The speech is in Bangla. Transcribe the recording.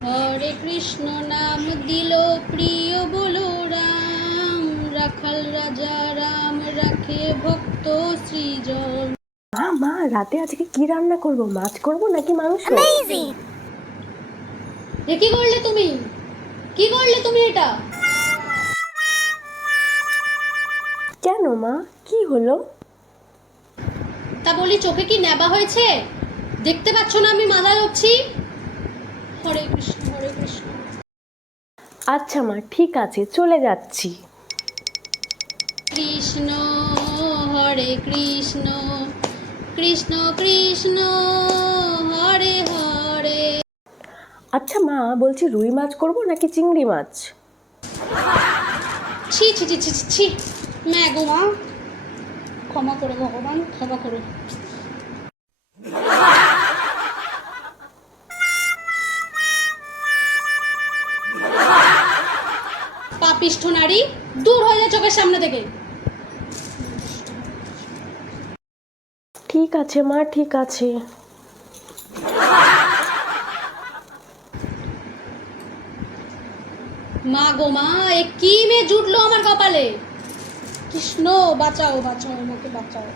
হরে কৃষ্ণ নাম দিল প্রিয় বলো রাম, রাখাল রাজা রাম রাখে ভক্ত সৃজন। মা রাতে আজকে কি রান্না করব? মাছ করব নাকি মাংস? এ কি করলে তুমি? কি করলে তুমি এটা? কেন মা, কি হলো? তা বলি চোখে কি নেবা হয়েছে? দেখতে পাচ্ছ না আমি মাথা হচ্ছি? হরে কৃষ্ণ হরে কৃষ্ণ। আচ্ছা মা, ঠিক আছে, চলে যাচ্ছি। কৃষ্ণ হরে কৃষ্ণ, কৃষ্ণ কৃষ্ণ হরে হরে। আচ্ছা মা, বলছি রুই মাছ করব নাকি চিংড়ি মাছ? ছি ছি ছি ছি ছি, মা গো মা, ক্ষমা করো ভগবান, ক্ষমা করো। পাপিষ্ঠ নারী, দূর হয়ে যায় চোখের সামনে থেকে। ঠিক আছে মা, ঠিক আছে। মা গো মা, এ কি মেয়ে জুটলো আমার কপালে। কৃষ্ণ বাঁচাও বাঁচাও, আমাকে বাঁচাও।